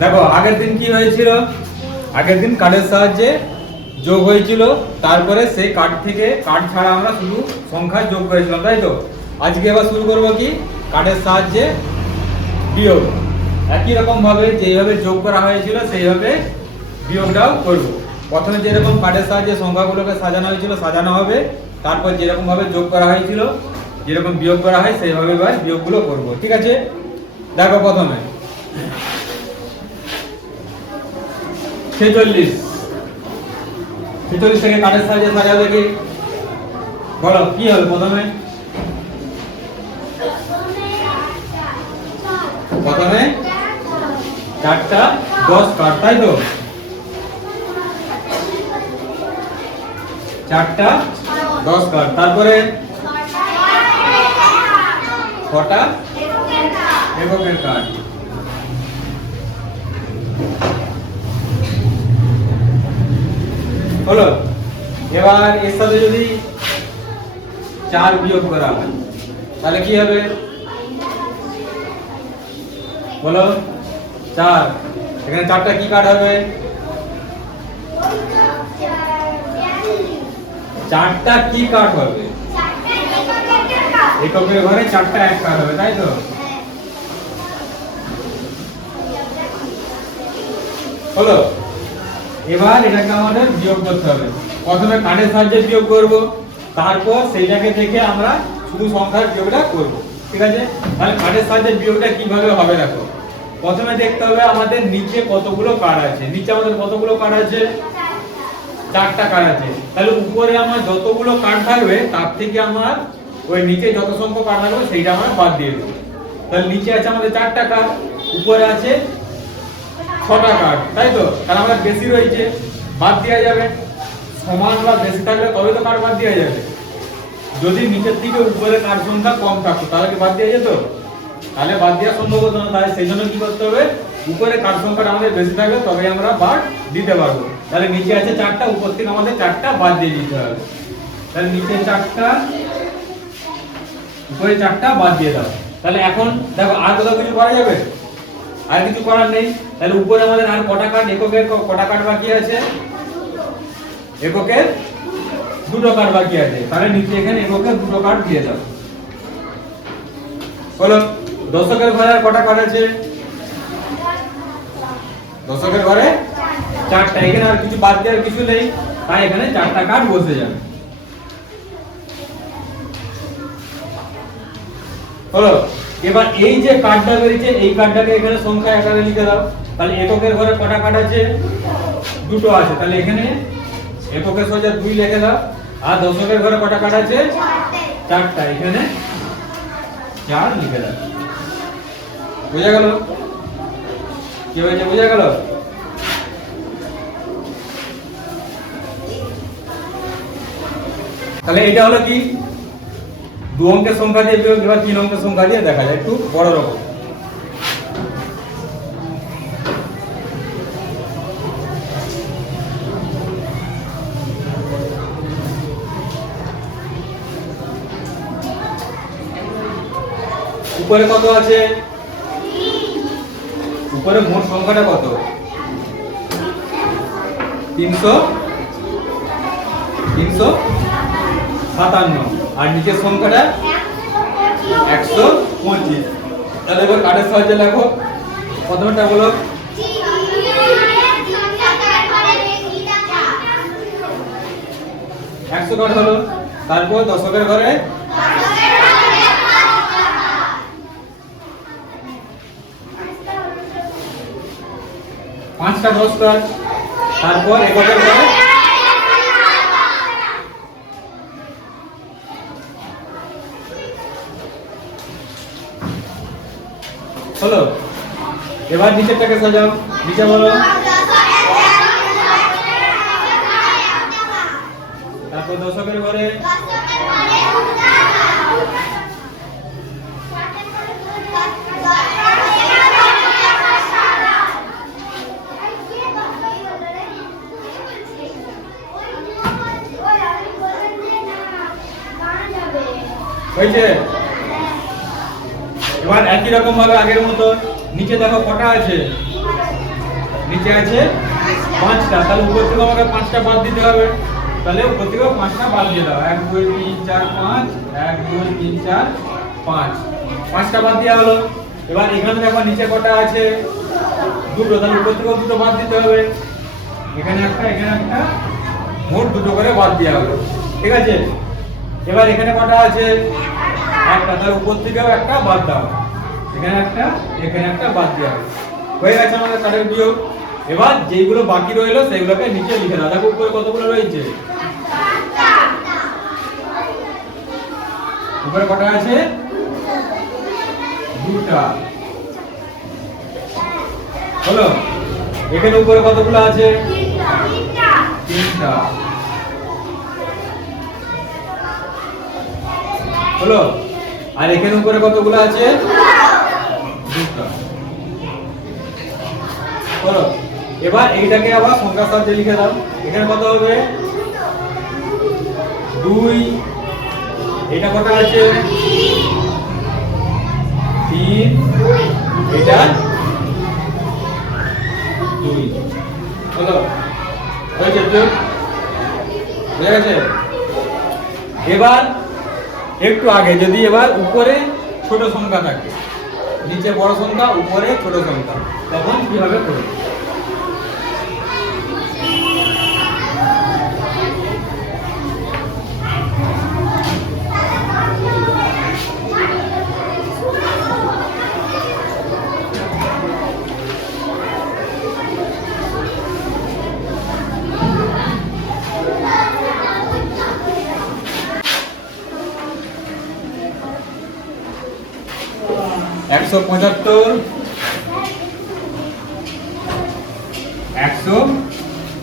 দেখো আগের দিন কি হয়েছিল, আগের দিন কার্ডের সাহায্যে যোগ হয়েছিল, তারপরে সেই কার্ড থেকে কার্ড ছাড়া আমরা শুধু সংখ্যা যোগ করেছিলাম, তাই তো? আজকে এবার শুরু করবো কি কার্ডের সাহায্যে বিয়োগ। একই রকম ভাবে যেভাবে যোগ করা হয়েছিল সেইভাবে বিয়োগটাও করব। প্রথমে যেরকম কার্ডের সাহায্যে সংখ্যাগুলোকে সাজানো হয়েছিল সাজানো হবে, তারপর যেরকম ভাবে যোগ করা হয়েছিল যেরকম বিয়োগ করা হয় সেইভাবে এবার বিয়োগগুলো করব, ঠিক আছে? দেখো প্রথমে 46 থেকে কার্ডের সাহায্যে সাজাবে কি, বলো কি হবে প্রথমে? প্রথমে 4টা 10 কার্ড, তাই তো? 4টা 10 কার্ড, তারপরে 6টা এককের কার্ড। হলো, এবার এর সাথে যদি 4 বিয়োগ করা হয় তাহলে কি হবে বলো? 4, এখানে 4টা কি কার্ড হবে? 4টা কি কার্ড হবে? এককের ঘরে 4টা এক কার্ড হবে, তাই তো? হলো, এবার এটাকে আমাদের বিয়োগ করতে হবে। প্রথমে কার্ডের সাহায্যে বিয়োগ করব, তারপর সেইটাকে থেকে আমরা শুধু সংখ্যার বিয়োগটা করব, ঠিক আছে? তাহলে কার্ডের সাহায্যে বিয়োগটা কিভাবে হবে দেখো। প্রথমে দেখতে হবে আমাদের নিচে কতগুলো কার্ড আছে। নিচে আমাদের কতগুলো কার্ড আছে? 4টা কার্ড আছে। তাহলে উপরে আমার যতগুলো কার্ড থাকবে তার থেকে আমার ওই নিচে যত সংখ্যক কার্ড থাকবে সেইটা আমরা বাদ দিয়ে দেব। তাহলে নিচে আছে আমাদের 4টা কার্ড, উপরে আছে 6টা কার্ড, তাই তো? তাহলে আমরা বেশি রয়েছে, বাদ দেওয়া যাবে। সমান বা বেশি থাকলে তবে তো কার্ড বাদ দেওয়া যাবে। যদি নিচের থেকে উপরে কার্ড সংখ্যা কম থাকতো তাহলে কি বাদ দেওয়া যেত? তাহলে বাদ দেওয়া সম্ভব হতো না। তাই সেই জন্য কি করতে হবে, উপরে কার্ড সংখ্যাটা আমাদের বেশি থাকবে তবে আমরা বাদ দিতে পারবো। তাহলে নিচে আছে 4টা, উপর থেকে আমাদের 4টা বাদ দিয়ে দিতে হবে। তাহলে নিচে 4টা, উপরে 4টা বাদ দিয়ে দাও। তাহলে এখন দেখো আর কোথাও কিছু করা যাবে? আর কিছু করার নেই। তাহলে উপরে আমাদের আর কটা কার্ড, এককের কটা কার্ড বাকি আছে? এককের 2টো কার্ড বাকি আছে। তাহলে নিচে এখানে এককের 2টো কার্ড দিয়ে দাও। বলো দশকের ঘরে আর কটা কার্ড আছে? দশকের ঘরে 4টা। এখানে আর কিছু বাদ দেওয়ার কিছু নেই, তাই এখানে 4টা কার্ড বসে যাবে। হলো, এবার এই যে কার্ডটা বেরিয়েছে এই কার্ডটাকে এখানে সংখ্যা আকারে লিখে দাও। তাহলে এককের ঘরে কটা কার্ড আছে? 2টো আছে। তাহলে এখানে এককের সোজা 2 লিখে দাও। আর দশকের ঘরে কটা কার্ড আছে? 4টা, এখানে 4 লিখে দাও। বুঝা গেল? কি হয়েছে বুঝা গেল? তাহলে এটা হলো কি 2 অঙ্কের সংখ্যা দিয়ে বিয়োগ। এবার 3 অঙ্কের সংখ্যা দিয়ে দেখা যায় একটু বড় রকম। উপরে কত আছে? উপরে মোট সংখ্যাটা কত? 357। আর নিচের সংখ্যাটা 125। তাহলে এবার কার্ডের সাহায্যে লেখো। প্রথমটা বলো 100 কার্ড হলো। তারপর দশকের ঘরে 5টা 10 কার্ড। তারপর এককের ঘরে হলো। এবার নিচেরটাকে সাজাও। নিচে বলো, তারপর দশকের ঘরে হয়েছে। এবার একই রকম ভাবে আগের মতো নিচে দেখো কটা আছে? নিচে আছে 5টা, তাহলে উপর থেকে আমাকে 5টা বাদ দিতে হবে। তাহলে উপর থেকে 5টা বাদ দিয়ে দাও। 1 2 3 4 5, 1 2 3 4 5, 5টা বাদ দেওয়া হলো। এবার এখানে দেখো নিচে কটা আছে, দুটো, তাহলে উপর থেকে দুটো বাদ দিতে হবে। এখানে একটা, এখানে একটা, মোট দুটো করে বাদ দেওয়া হলো। ঠিক আছে, এবার এখানে কটা আছে, একটা, তার উপর থেকেও একটা বাদ দাও। এখানে একটা, এখানে একটা বাদ দেওয়া হলো। হয়ে গেছে আমাদের কাঠের বিয়োগ। এবার যেগুলো বাকি রইলো সেগুলোকে নিচে লিখে দাও। দেখো উপরে কতগুলো রয়েছে, উপরে কটা আছে, দুটা হলো। এখানে উপরে কতগুলো আছে, তিনটা হলো। আর এখানে উপরে কতগুলো আছে, দুটা হলো। এবার এইটাকে আবার সংখ্যার সাহায্যে লিখে দাও। এখানে কত হবে, 2, এটা কত আছে, 3, এটা 2 হলো। হয়েছে তো, হয়ে গেছে। এবার একটু আগে যদি এবার উপরে ছোট সংখ্যা থাকে, নিচে বড় সংখ্যা, উপরে ছোট সংখ্যা, তখন কিভাবে করবে? একশো 75,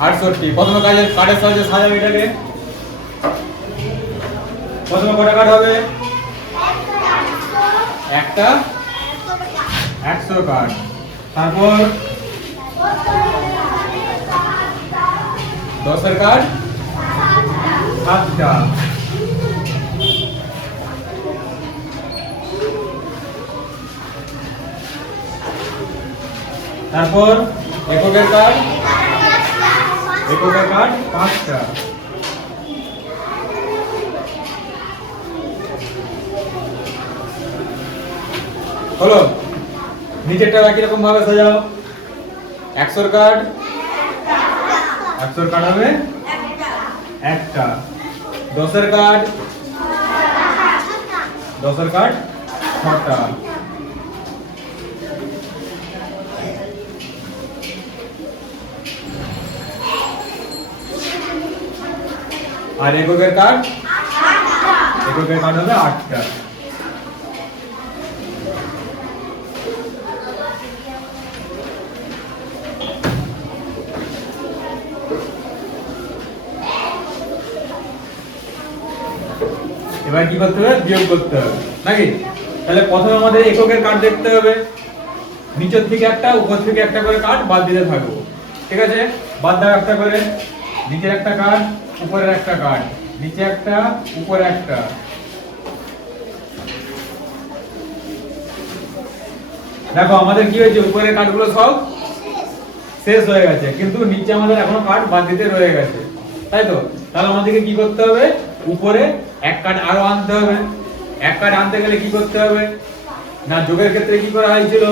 168। প্রথমে কাঠের সাহায্যে সাজাবে এটাকে। প্রথমে কটা কাঠ হবে, একটা, 100 কাঠ। তারপর 10-এর কাঠ 7টা। তারপর এককের কাঠ 5টা। হলো। নিচেরটা একই রকম ভাবে সাজাও। 100-এর কাঠ হবে একটা। 10-এর কাঠ 6টা। আর এককের কাঠ হবে 8টা। এবার কি করতে হবে, বিয়োগ করতে হবে নাকি? তাহলে প্রথমে আমাদের এককের কাঠ দেখতে হবে। নিচের থেকে একটা, উপর থেকে একটা করে কাঠ বাদ দিতে থাকবো। ঠিক আছে, বাদ দাও একটা করে। নিচের একটা কাঠ, উপরের একটা কাঠ, নিচে একটা, উপরে একটা। দেখো আমাদের কি হয়েছে, উপরের কাঠগুলো সব শেষ হয়ে গেছে, কিন্তু নিচে আমাদের এখনো কাঠ বাদ দিতে রয়ে গেছে, তাই তো? তাহলে আমাদেরকে কি করতে হবে, উপরে এক কাঠ আরো আনতে হবে। এক কাঠ আনতে গেলে কি করতে হবে না, যোগের ক্ষেত্রে কি করা হয়েছিল,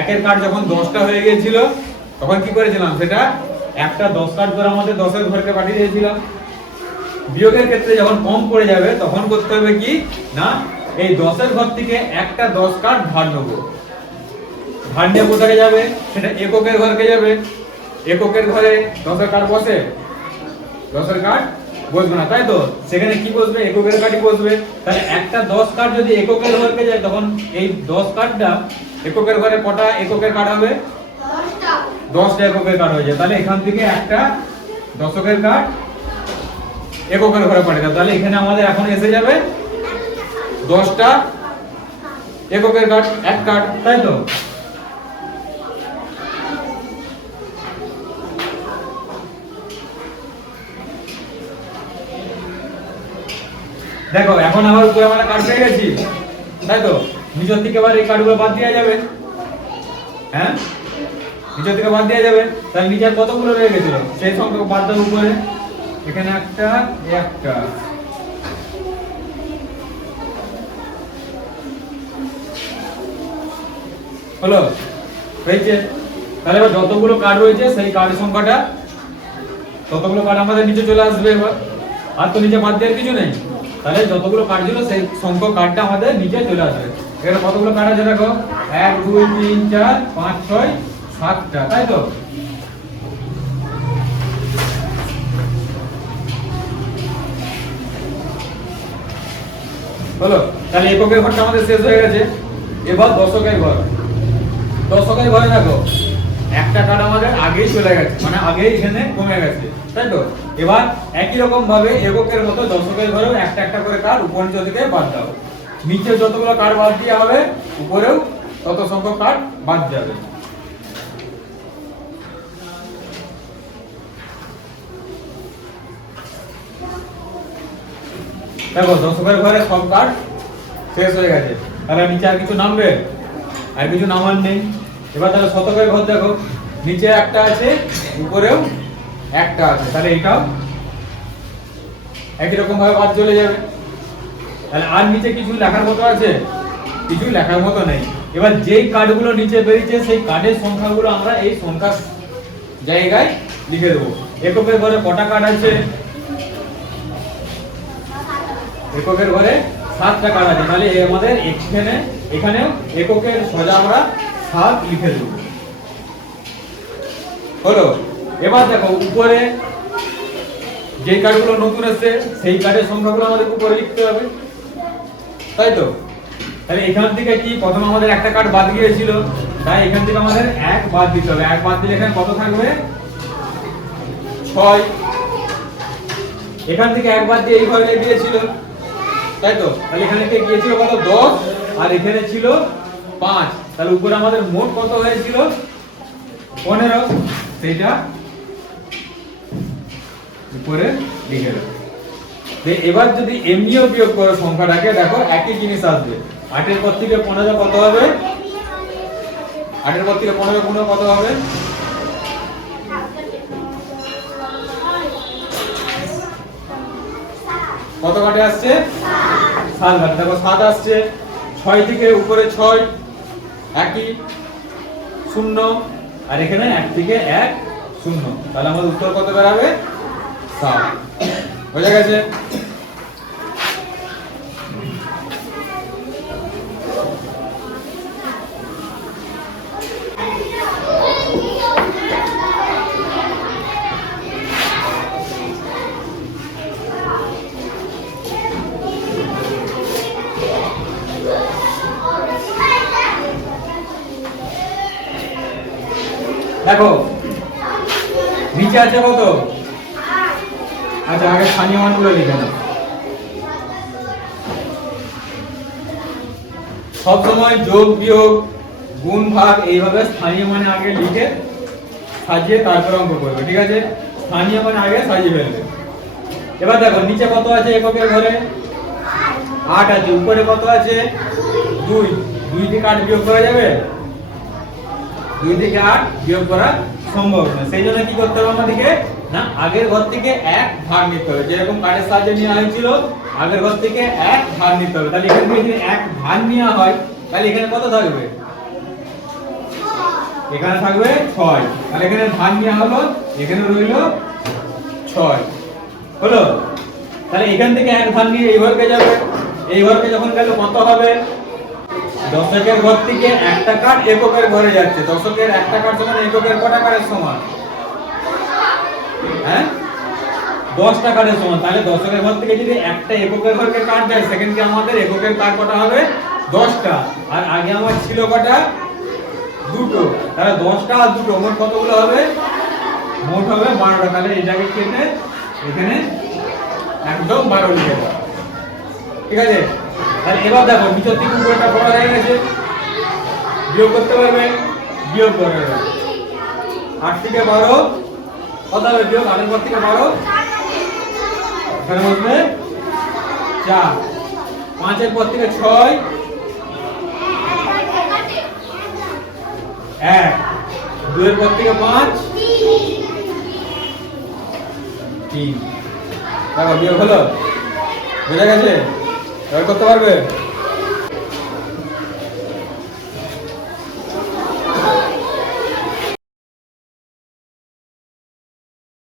একের কাঠ যখন 10টা হয়ে গিয়েছিল তখন কি করেছিলাম, সেটা একটা 10 কাঠ করে আমাদের 10-এর ঘরকে পাঠিয়ে দিয়েছিলাম। বিয়োগের ক্ষেত্রে যখন কম পড়ে যাবে তখন করতে হবে কি না, এই 10-এর ঘর থেকে একটা 10 কাঠ ভাগ নেব। ভাগ নিয়ে কোথায় যাবে, সেটা এককের ঘরকে যাবে। এককের ঘরে 10-এর কাঠ বসে, 10-এর কাঠ বসবে না, তাই তো? সেখানে কি বসবে, এককের কাঠই বসবে। তাহলে একটা 10 কাঠ যদি এককের ঘরকে যায়, তখন এই 10 কাঠটা এককের ঘরে কটা এককের কাঠ হবে, 10টা এককের কাঠ হয়ে যায়। তাহলে এখান থেকে একটা দশকের কাঠ এককের ঘরে পাঠিয়ে দাও। তাহলে এখানে আমাদের এখন এসে যাবে 10টা এককের কাঠ, এক কাঠ, তাই তো? দেখো এখন আমার উপরে আমরা কাঠ পেয়ে গেছি, তাই তো? নিচের থেকে আবার এই কাঠগুলো বাদ দেওয়া যাবে। হ্যাঁ, নিচে থেকে বাদ দেওয়া যাবে, তাহলে নিচে কতগুলো রয়ে গেছিল সেই সংখ্যা বাদ দেবো উপরে। এখানে একটা একটা হলো হয়েছে। তাহলে এবার যতগুলো কার্ড রয়েছে সেই কার্ডের সংখ্যাটা ততগুলো কার্ড আমাদের নিচে চলে আসবে। এবার আর তো নিচে বাদ দেওয়ার কিছু নেই, তাহলে যতগুলো কার্ড ছিল সেই সংখ্যক কার্ডটা আমাদের নিচে চলে আসবে। এখানে কতগুলো কার্ড আছে দেখো, 1 2 3 4 5 6 7টা, তাই তো? হলো, তাহলে এককের ঘরটা আমাদের শেষ হয়ে গেছে। এবার দশকের ঘর। দশকের ঘরে দেখো একটা কার্ড আমাদের আগেই চলে গেছে, মানে আগেই এখানে কমে গেছে, তাই তো? এবার একই রকম ভাবে এককের মতো দশকের ঘরেও একটা একটা করে কার্ড উপর নিচে থেকে বাদ দাও। নিচে যতগুলো কার্ড বাদ দেওয়া হবে উপরেও তত সংখ্যক কার্ড বাদ যাবে। দেখো দশকের ঘরে সব কার্ড শেষ হয়ে গেছে, তাহলে নিচে আর কিছু নামবে? আর কিছু নামার নেই। এবার তাহলে শতকের ঘর দেখো, নিচে একটা আছে উপরেও একটা আছে, তাহলে এটাও একই রকম ভাবে বাদ চলে যাবে। তাহলে আর নিচে কিছু লেখার মতো আছে? কিছু লেখার মতো নেই। এবার যেই কার্ডগুলো নিচে বেরিয়েছে সেই কার্ডের সংখ্যাগুলো আমরা এই সংখ্যার জায়গায় লিখে দেবো। এককের ঘরে কটা কার্ড আছে? এককের ঘরে 7টা কার্ড আছে, তাহলে আমাদের এখানে এককের সোজা আমরা 7 লিখে দেব। হলো, এবার দেখো উপরে যে কার্ডগুলো নতুন এসেছে সেই কার্ডের সংখ্যাগুলো আমাদের উপরে লিখতে হবে, তাই তো? তাহলে এখান থেকে কি প্রথম আমাদের একটা কার্ড বাদ গিয়েছিল, তাই এখান থেকে আমাদের 1 বাদ দিতে হবে। 1 বাদ দিলে এখানে কত থাকবে? 6। এখান থেকে 1 বাদ দিয়ে এই ঘরে গিয়েছিল, তাই তো? তাহলে এখানে কে গিয়েছিল কত? 10, আর এখানে ছিল 5। তাহলে উপরে আমাদের মোট কত হয়েছিল? 15। সেটা উপরে লিখে দাও। এবার যদি এমনিও বিয়োগ করো সংখ্যাটাকে, দেখো একই জিনিস আসবে। 8 এর পর থেকে 15 কত হবে? 8 এর পর থেকে 15 গুণ কত হবে? কত কাটে আসছে? 7 কাটে। দেখো 7 আসছে। 6 থেকে উপরে 6 একই 0, আর এখানে 1 থেকে 1 0। তাহলে আমাদের উত্তর কত বেরাবে? 7। হয়ে গেছে। দেখো নিচে আছে কত? আচ্ছা আগে স্থানীয় মানগুলো লিখে নাও। সব সময় যোগ বিয়োগ গুণ ভাগ এইভাবে স্থানীয় মানে আগে লিখে সাজিয়ে তারপর অঙ্ক করবে, ঠিক আছে? স্থানীয় মানে আগে সাজিয়ে ফেলবে। এবার দেখো নিচে কত আছে এককের ঘরে? 8 আছে। উপরে কত আছে? 2। 2 থেকে 8 বিয়োগ করা যাবে? 2 থেকে 8 বিয়োগ করা সম্ভব না। সেই জন্য কি করতে হবে আমাদেরকে? না, আগের ঘর থেকে 1 ভাগ নিতে হবে। যেরকম কার্ডের সাহায্যে নেওয়া হয়েছিল আগের ঘর থেকে 1 ভাগ নিতে হবে। তাহলে এখানে যদি 1 ভাগ নেওয়া হয় তাহলে এখানে কত থাকবে? এখানে থাকবে 6। তাহলে এখানে ভাগ নেওয়া হলো, এখানে রইল 6। হলো, তাহলে এখান থেকে 1 ভাগ নিয়ে এই ঘরকে যাবে। এই ঘরকে যখন গেল কত হবে? দশকের ঘর থেকে একটা কার্ড এককের ঘরে যাচ্ছে। দশকের একটা কার্ড সমান এককের কটা কার্ডের সমান? হ্যাঁ, 10টা কার্ডের সমান। তাহলে দশকের ঘর থেকে যদি একটা এককের ঘরকে কার্ড যায় সেখানে কি আমাদের এককের কার্ড কটা হবে? 10টা। আর আগে আমার ছিল কটা? 2টো। তাহলে 10টা আর 2টো মোট কতগুলো হবে? মোট হবে 12টা। তাহলে এটাকে কেটে এখানে একদম 12 লিখে দাও, ঠিক আছে? তাহলে এবার দেখো নিচের দিকে উপরেটা বড় হয়ে গেছে, বিয়োগ করতে পারবে? বিয়োগ করে দেবে। 8 থেকে 12 কত হবে? বিয়োগ 8 এর পর থেকে 12 এখানে বসবে 4। 5 এর পর থেকে 6 1। 2 এর পর থেকে 5 3 দেখো বিয়োগ হলো, বুঝে গেছে? এবার করতে পারবে?